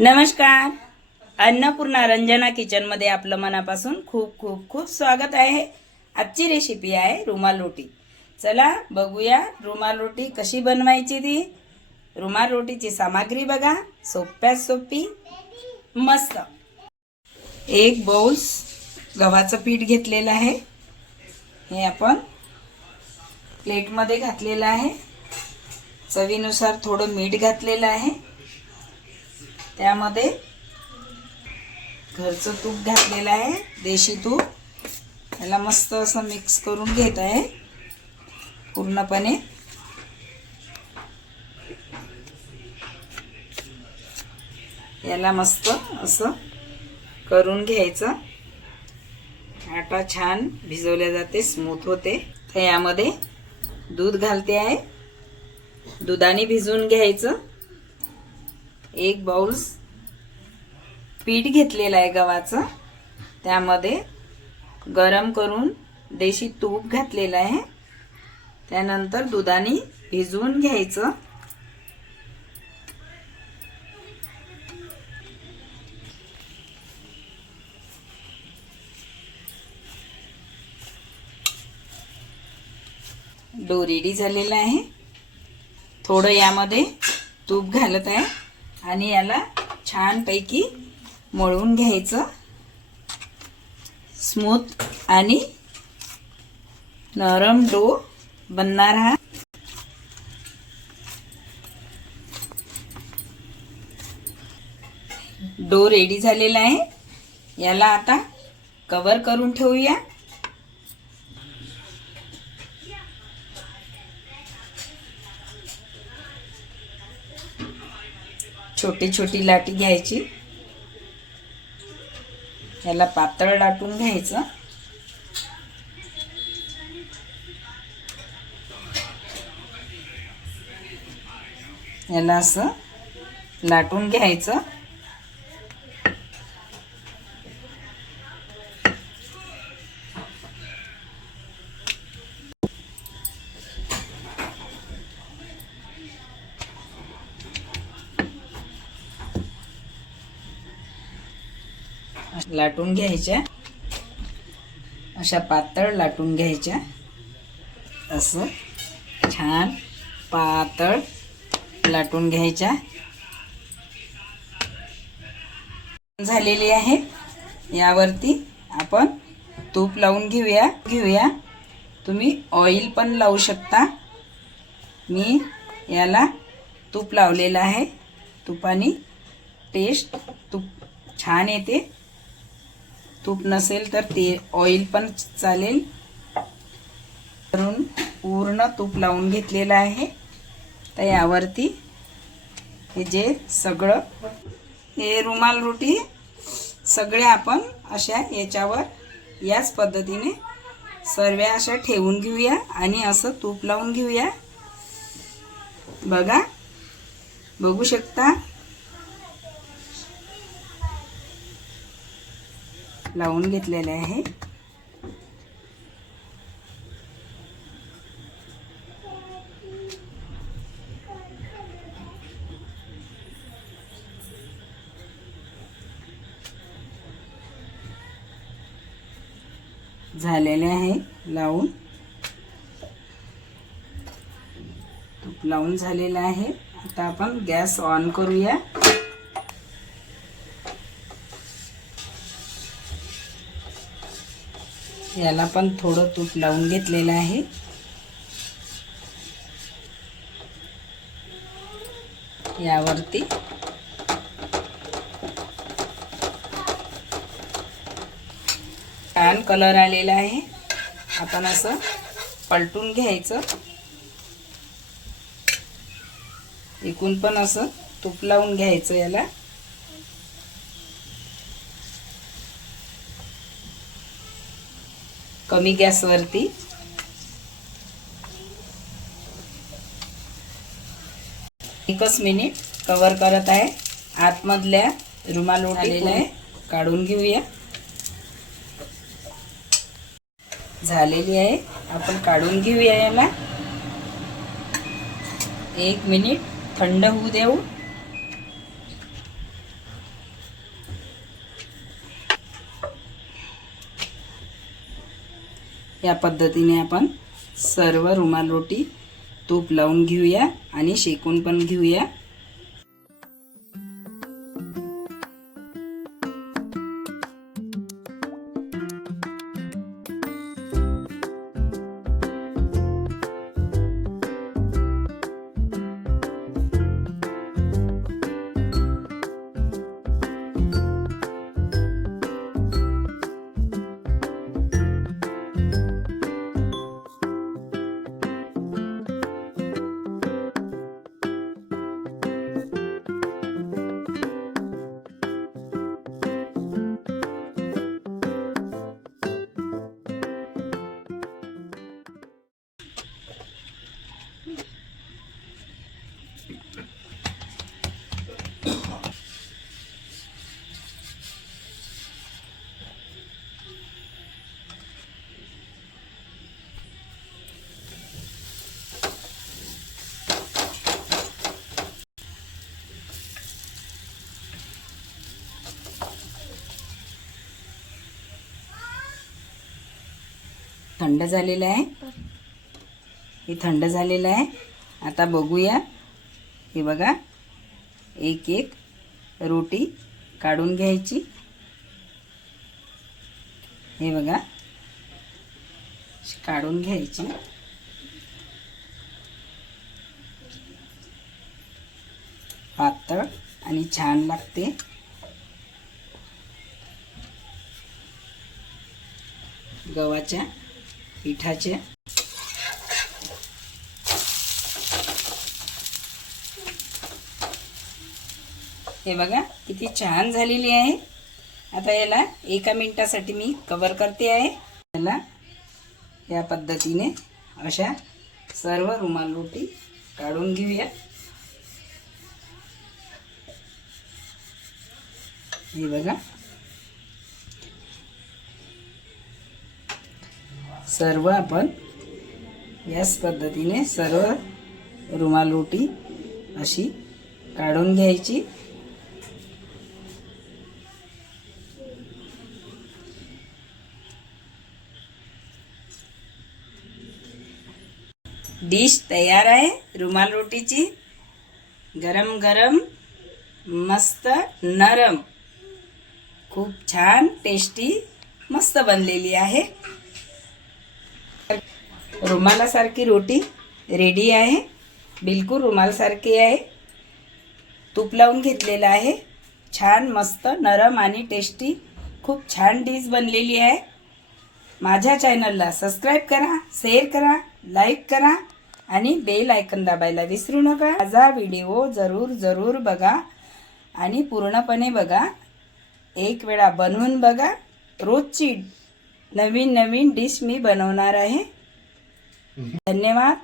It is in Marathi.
नमस्कार. अन्नपूर्णा रंजना किचनमध्ये आपलं मनापासून खूप खूप खूप स्वागत आहे. आजची रेसिपी आहे रुमाल रोटी. चला बघूया रुमाल रोटी कशी बनवायची ती. रुमाल रोटीची सामग्री बघा सोप्यात सोपी मस्त. एक बाउल्स गव्हाचं पीठ घेतलेलं आहे. हे आपण प्लेटमध्ये घातलेलं आहे. चवीनुसार थोडं मीठ घातलेलं आहे. त्यामध्ये घरचं तूप घातलेलं आहे देशी तूप. याला मस्त असं मिक्स करून घेत आहे पूर्णपणे. याला मस्त असं करून घ्यायचं. आटा छान भिजवल्या जाते स्मूथ होते. तर यामध्ये दूध घालते आहे. दुधाने भिजवून घ्यायचं. एक बाउल्स पीठ घेतलेलं आहे गव्हाचं. त्यामध्ये गरम करून देशी तूप घातलेलं आहे. त्यानंतर दुधाने भिजवून घ्यायचं. डो रेडी झालेला आहे. थोडं यामध्ये तूप घालत आहे. आणि याला छानपैकी मळून घ्यायचं. स्मूथ आणि नरम डो बनणार हा. डो रेडी झालेला आहे. याला आता कवर करून ठेवूया. छोटी छोटी लाटी घ्यायची. ह्याला पातळ लाटून घ्यायचं. याला असं लाटून घ्यायचं. लाटून घ्यायच्या. अशा पातळ लाटून घ्यायच्या. असं छान पातळ लाटून घ्यायच्या. झालेली आहे. यावरती आपण तूप लावून घेऊया. घेऊया. तुम्ही ऑइल पण लावू शकता. मी याला तूप लावलेलं आहे. तुपाने टेस्ट तूप छान येते. तूप नसेल तर ते ऑइल पण चालेल. करून पूर्ण तूप लावून घेतलेलं आहे. तर यावरती हे जे सगळं हे रुमाल रोटी सगळे आपण अशा याच्यावर याच पद्धतीने सर्व अशा ठेवून घेऊया आणि असं तूप लावून घेऊया. बघा बघू शकता? लावून घेतलेले आहे. झालेले आहे लावून. तूप लावून झालेलं आहे. आता आपण गॅस ऑन करूया. याला पण थोडं तूप लावून घेतलेलं आहे. यावरती. छान कलर आलेला आहे. आपण असं पलटून घ्यायचं. एकूण पण असं तूप लावून घ्यायचं याला. कमी गॅसवरती. एकच मिनिट कवर करत आहे. आतमधल्या रुमाल आलेला आहे काढून घेऊया. झालेली आहे. आपण काढून घेऊया याला. एक मिनिट थंड होऊ देऊ. या पद्धतीने आपण सर्व रुमाल रोटी तूप लावून घेऊया आणि शेकून पण घेऊया. थंड झालेलं आहे. हे थंड झालेलं आहे. आता बघूया. हे बघा. एक एक रोटी काढून घ्यायची. हे बघा. काढून घ्यायची. पातळ आणि छान लागते. गव्हाच्या पिठाचे. हे बघा किती छान झालेली आहे. आता याला एका मिनटासाठी मी कवर करते आहे. याला या पद्धतीने अशा सर्व रुमाल रोटी काढून घेऊया. हे बघा. सर्व आपण याच पद्धतीने सर्व रुमाल रोटी अशी काढून घ्यायची. डिश तयार आहे रुमाल रोटीची गरम गरम मस्त नरम खूप छान टेस्टी मस्त बनलेली आहे. रुमालासारखी रोटी रेडी आहे. बिलकुल रुमालसारखी आहे. तूप लावून घेतलेलं आहे. छान मस्त नरम आणि टेस्टी खूप छान डिश बनलेली आहे. माझ्या चॅनलला सबस्क्राईब करा शेअर करा लाईक करा आणि बेल आयकन दाबायला विसरू नका. माझा व्हिडिओ जरूर जरूर बघा आणि पूर्णपणे बघा. एक वेळा बनवून बघा. रोजची नवीन नवीन डिश मी बनवणार आहे. धन्यवाद.